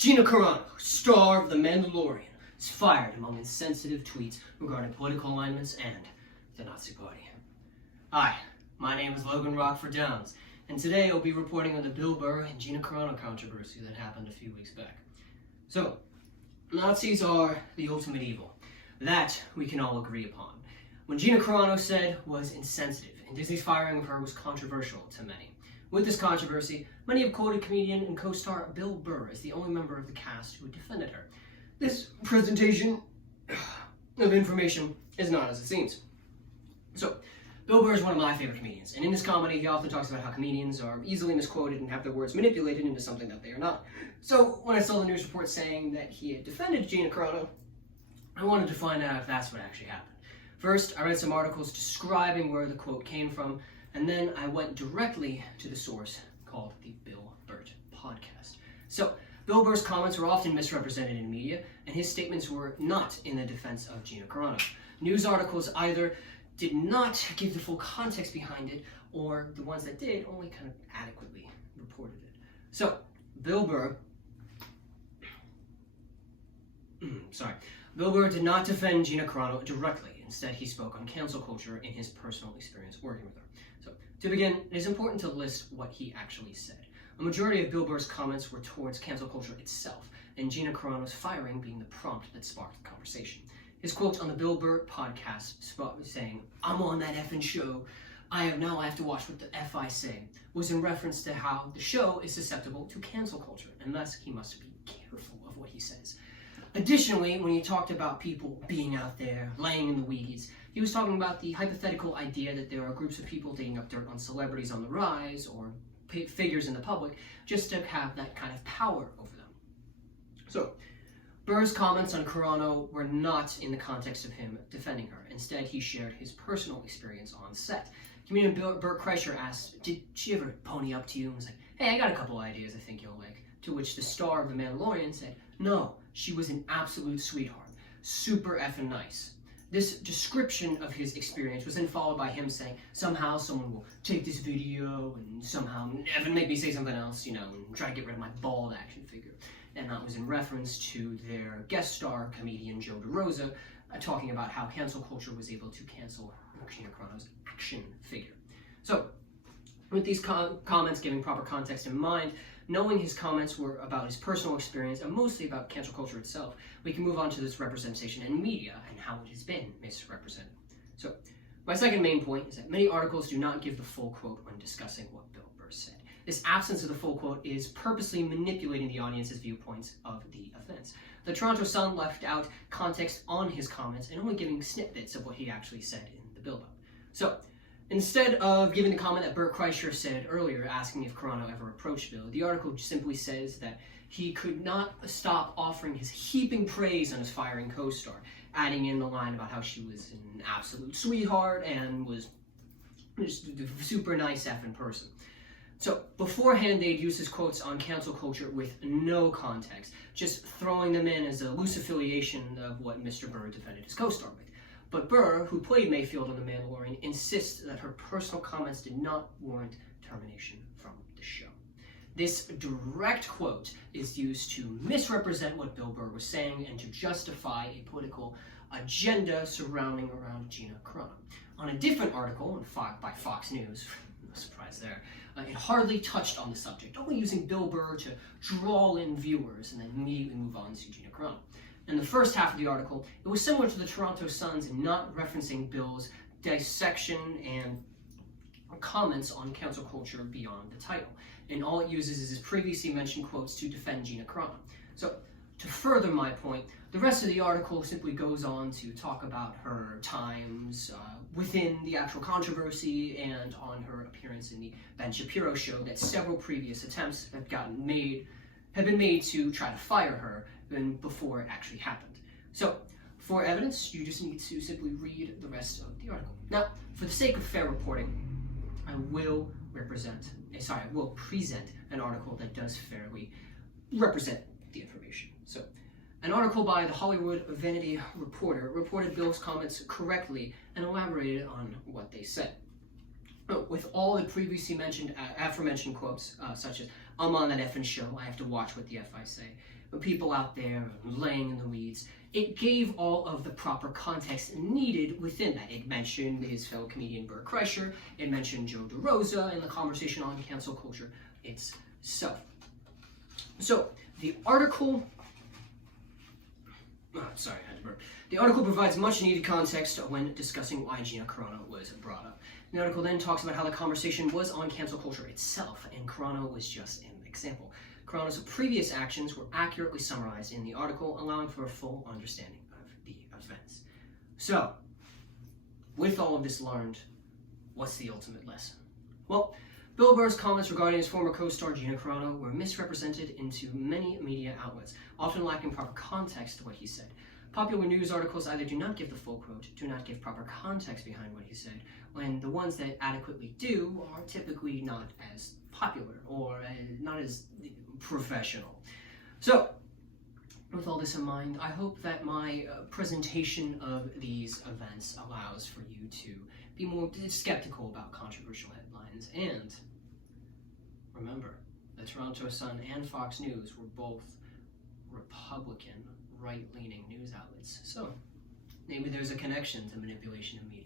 Gina Carano, star of The Mandalorian, is fired among insensitive tweets regarding political alignments and the Nazi Party. Hi, my name is Logan Rockford Downs, and today I'll be reporting on the Bill Burr and Gina Carano controversy that happened a few weeks back. So, Nazis are the ultimate evil. That we can all agree upon. What Gina Carano said was insensitive, and Disney's firing of her was controversial to many. With this controversy, many have quoted comedian and co-star Bill Burr as the only member of the cast who defended her. This presentation of information is not as it seems. So, Bill Burr is one of my favorite comedians, and in his comedy he often talks about how comedians are easily misquoted and have their words manipulated into something that they are not. So, when I saw the news report saying that he had defended Gina Carano, I wanted to find out if that's what actually happened. First, I read some articles describing where the quote came from, and then I went directly to the source called the Bill Burr podcast. So, Bill Burr's comments were often misrepresented in media, and his statements were not in the defense of Gina Carano. News articles either did not give the full context behind it, or the ones that did only kind of adequately reported it. So, Bill Burr did not defend Gina Carano directly. Instead, he spoke on cancel culture in his personal experience working with her. So, to begin, it is important to list what he actually said. A majority of Bill Burr's comments were towards cancel culture itself, and Gina Carano's firing being the prompt that sparked the conversation. His quotes on the Bill Burr podcast saying, "I'm on that effing show, I have to watch what the F I say," was in reference to how the show is susceptible to cancel culture, and thus he must be careful of what he says. Additionally, when he talked about people being out there, laying in the weeds, he was talking about the hypothetical idea that there are groups of people digging up dirt on celebrities on the rise, or figures in the public, just to have that kind of power over them. So, Burr's comments on Carano were not in the context of him defending her. Instead, he shared his personal experience on set. Comedian Burt Kreischer asked, "Did she ever pony up to you?" And was like, "Hey, I got a couple ideas I think you'll like." To which the star of The Mandalorian said, "No, she was an absolute sweetheart. Super effing nice." This description of his experience was then followed by him saying, "Somehow someone will take this video and somehow even make me say something else, and try to get rid of my bald action figure." And that was in reference to their guest star, comedian Joe DeRosa, talking about how cancel culture was able to cancel Gina Carano's action figure. So, with these comments giving proper context in mind, knowing his comments were about his personal experience and mostly about cancel culture itself, we can move on to this representation in media and how it has been misrepresented. So, my second main point is that many articles do not give the full quote when discussing what Bill Burr said. This absence of the full quote is purposely manipulating the audience's viewpoints of the events. The Toronto Sun left out context on his comments and only giving snippets of what he actually said in the build-up. So, instead of giving the comment that Burt Kreischer said earlier, asking if Carano ever approached Bill, the article simply says that he could not stop offering his heaping praise on his firing co-star, adding in the line about how she was an absolute sweetheart and was just a super nice effing person. So, beforehand, they'd used his quotes on cancel culture with no context, just throwing them in as a loose affiliation of what Mr. Burr defended his co-star with. But Burr, who played Mayfield on The Mandalorian, insists that her personal comments did not warrant termination from the show. This direct quote is used to misrepresent what Bill Burr was saying and to justify a political agenda surrounding around Gina Carano. On a different article by Fox News, no surprise there, it hardly touched on the subject, only using Bill Burr to draw in viewers and then immediately move on to Gina Carano. In the first half of the article, it was similar to the Toronto Sun's in not referencing Bill's dissection and comments on cancel culture beyond the title, and all it uses is his previously mentioned quotes to defend Gina Carano. So, to further my point, the rest of the article simply goes on to talk about her times within the actual controversy and on her appearance in the Ben Shapiro show that several previous attempts have been made to try to fire her before it actually happened. So, for evidence, you just need to simply read the rest of the article. Now, for the sake of fair reporting, I will present an article that does fairly represent the information. So, an article by the Hollywood Vanity Reporter reported Bill's comments correctly and elaborated on what they said. With all the previously mentioned, aforementioned quotes, such as, I'm on that effing show, I have to watch what the F I say, but people out there laying in the weeds, it gave all of the proper context needed within that. It mentioned his fellow comedian Burr, it mentioned Joe DeRosa in the conversation on cancel culture itself. So, the article... sorry, I had to burp. The article provides much needed context when discussing why Gina Carano was brought up. The article then talks about how the conversation was on cancel culture itself, and Carano was just an example. Carano's previous actions were accurately summarized in the article, allowing for a full understanding of the events. So, with all of this learned, what's the ultimate lesson? Well, Bill Burr's comments regarding his former co-star Gina Carano were misrepresented into many media outlets, often lacking proper context to what he said. Popular news articles either do not give the full quote, do not give proper context behind what he said, when the ones that adequately do are typically not as popular or not as professional. So, with all this in mind, I hope that my presentation of these events allows for you to be more skeptical about controversial headlines. And remember, the Toronto Sun and Fox News were both Republican, right-leaning news outlets. So maybe there's a connection to manipulation of media.